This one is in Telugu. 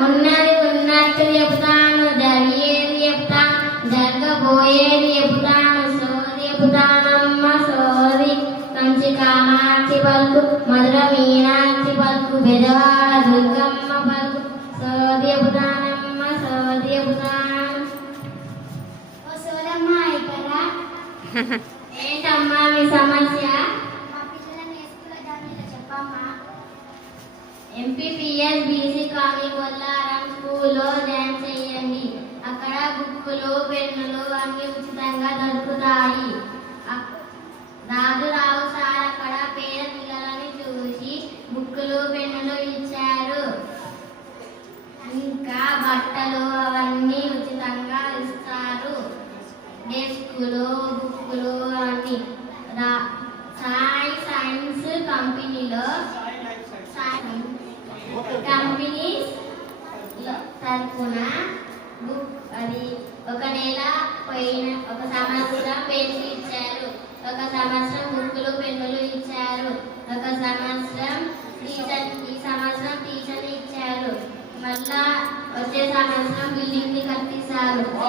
ఉన్నది ఉన్నట్టు చెప్తాను జరిగేది చెప్తాను జరగబోయేది చెప్తాను సోది చెప్తానమ్మ సోది. కంచి కామాక్షి పలుకు మధుర మీనాక్షి పలుకు బెజవాడ దుర్గమ్మ పలుకు సోది చెప్తానమ్మ సోది చెప్తాను ఓ సోదమ్మ అయిపోరా ఏంటమ్మా మీ సమస్య మా పిల్లలని ఏ స్కూల్లో జాయిన్ చేయాలో చెప్పమ్మా ఎంపీపీఎస్ బీసీ కాలనీ కొల్లారం స్కూల్లో జాయిన్ చేయండి. అక్కడ బుక్కులు పెన్నులు అన్ని ఉచితంగా దొరుకుతాయి. రాజురావు సార్ అక్కడ పేద పిల్లలని చూసి బుక్కులు పెన్నులు ఇచ్చారు. ఇంకా బట్టలు అవన్నీ ఉచితంగా ఇస్తారు. డెస్కులు బుక్కులు అవన్నీ రా- సాయి సైన్స్ కంపెనీలో సాయి కంపెనీ తరఫున బుక్ అది ఒక నెల పోయిన ఒక సంవత్సరం పెన్ను ఇచ్చారు. ఒక సంవత్సరం బుక్కులు పెన్నులు ఇచ్చారు. ఒక సంవత్సరం టీచర్ ఈ సంవత్సరం టీచర్ ఇచ్చారు. మళ్ళా వచ్చే సంవత్సరం బిల్డింగ్ని కట్టిస్తారు.